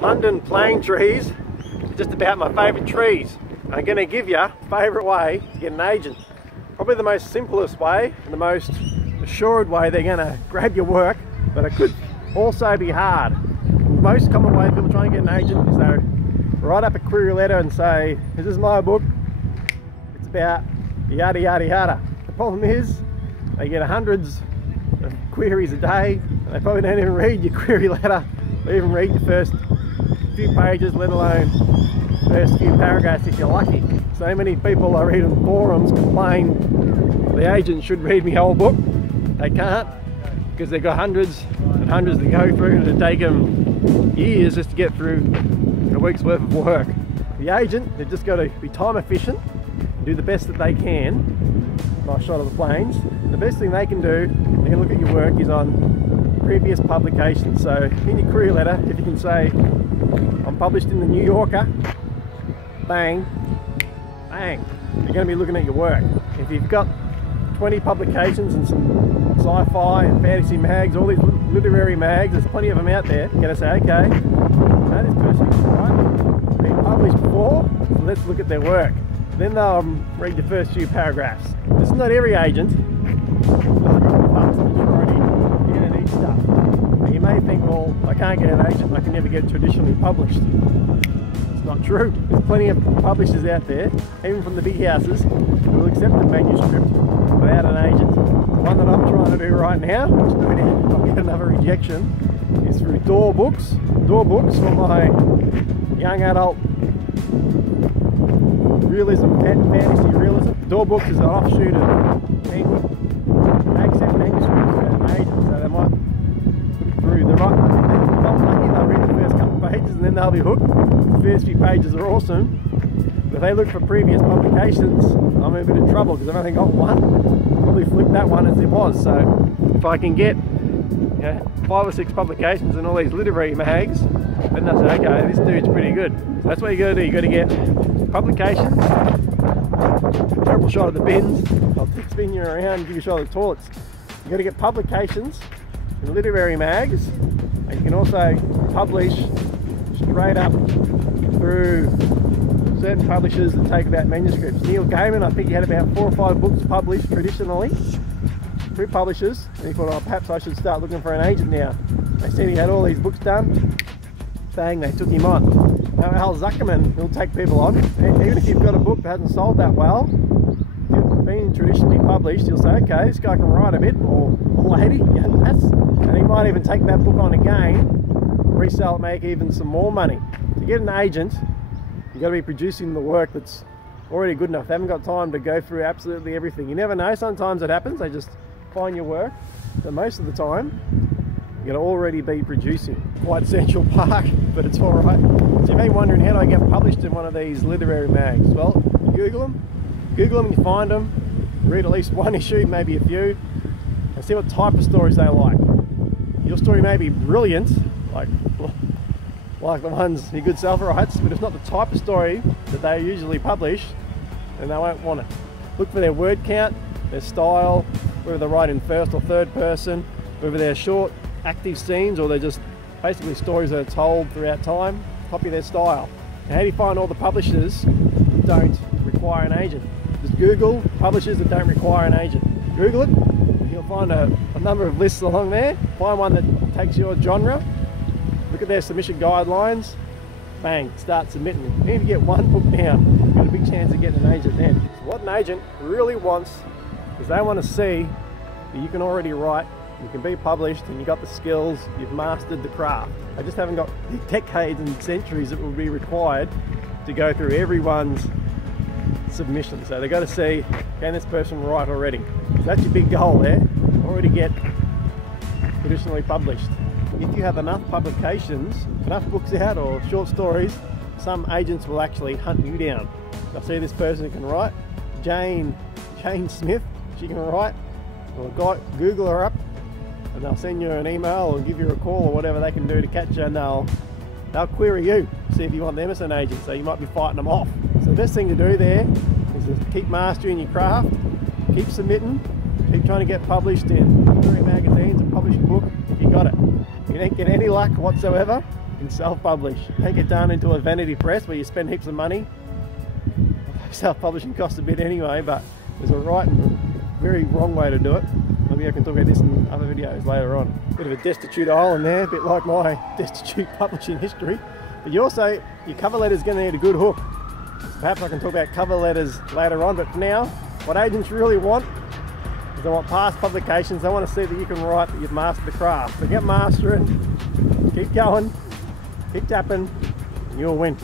London plane trees are just about my favourite trees. I'm going to give you a favourite way to get an agent. Probably the most simplest way and the most assured way they're going to grab your work, but it could also be hard. The most common way people try and get an agent is they write up a query letter and say, this is my book, it's about yada yada yada. The problem is they get hundreds of queries a day and they probably don't even read your query letter or even read the first few pages, let alone first few paragraphs if you're lucky. So many people I read on forums complain the agent should read my whole book. They can't, because they've got hundreds and hundreds to go through, and it'll take them years just to get through a week's worth of work. The agent, they've just got to be time efficient and do the best that they can. Nice shot of the planes. The best thing they can do, they can look at your work, is on previous publications. So in your query letter, if you can say, I'm published in the New Yorker, bang, bang, you're going to be looking at your work. If you've got 20 publications and some sci-fi and fantasy mags, all these literary mags, there's plenty of them out there, you're going to say, okay, no, this person's right, been published before, so let's look at their work. Then they'll read the first few paragraphs. This is not every agent. You're going to need stuff. But you may think, well, I can't get an agent, I can never get traditionally published. It's not true. There's plenty of publishers out there, even from the big houses, who will accept a manuscript without an agent. The one that I'm trying to do right now, which no doubt I'll get another rejection, is through Door Books. Door Books for my young adult realism, fantasy realism. Door Books is an offshoot of Penguin. They accept manuscripts without an agent, so they might look through the right. If I'm lucky, they'll read the first couple of pages and then they'll be hooked. The first few pages are awesome. But if they look for previous publications, I'm in a bit of trouble because I've only got one. I'll probably flip that one as it was. So if I can get 5 or 6 publications and all these literary mags, then they'll say, okay, this dude's pretty good. So that's what you got to do. You got to get publications. Terrible shot of the bins. I'll spin you around and give you a shot of the toilets. You got to get publications in literary mags, and you can also publish straight up through certain publishers that take about manuscripts. Neil Gaiman, I think he had about 4 or 5 books published traditionally through publishers, and he thought, oh, perhaps I should start looking for an agent now. They said he had all these books done. Bang, they took him on. Now Al Zuckerman, he'll take people on. Even if you've got a book that hasn't sold that well, if you've been traditionally published, he'll say, okay, this guy can write a bit, or lady, and he might even take that book on again, resell it, make even some more money. To get an agent, you've got to be producing the work that's already good enough. They haven't got time to go through absolutely everything. You never know, sometimes it happens, they just find your work. So most of the time, you've got to already be producing. Quite Central Park, but it's all right. So you may be wondering, how do I get published in one of these literary mags? Well, you Google them and you find them, read at least one issue, maybe a few, and see what type of stories they like. Your story may be brilliant, like the ones your good self writes, but it's not the type of story that they usually publish, and they won't want it. Look for their word count, their style, whether they write in first or third person, whether they're short, active scenes, or they're just basically stories that are told throughout time. Copy their style. And how do you find all the publishers that don't require an agent? Just Google publishers that don't require an agent. Google it, you'll find a number of lists along there. Find one that takes your genre, look at their submission guidelines, bang, start submitting. Even if you get one book down, you've got a big chance of getting an agent then. So what an agent really wants is they want to see that you can already write, you can be published, and you've got the skills, you've mastered the craft. They just haven't got the decades and centuries that will be required to go through everyone's submission. So they've got to see, can this person write already? So that's your big goal there, already get traditionally published. If you have enough publications, enough books out or short stories, some agents will actually hunt you down. They'll see this person who can write, Jane Smith, she can write, or Google her up, and they'll send you an email or give you a call or whatever they can do to catch you, and they'll query you, see if you want them as an agent, so you might be fighting them off. So the best thing to do there is to keep mastering your craft, keep submitting, keep trying to get published in literary magazines and publish a book if you got it. If you don't get any luck whatsoever, in and self-publish. Don't get done into a vanity press where you spend heaps of money. Self-publishing costs a bit anyway, but there's a right and very wrong way to do it. Maybe I can talk about this in other videos later on. Bit of a destitute island there, a bit like my destitute publishing history. But your cover letter's going to need a good hook. Perhaps I can talk about cover letters later on, but for now, what agents really want is they want past publications. They want to see that you can write, that you've mastered the craft. So get mastering, keep going, keep tapping, and you'll win.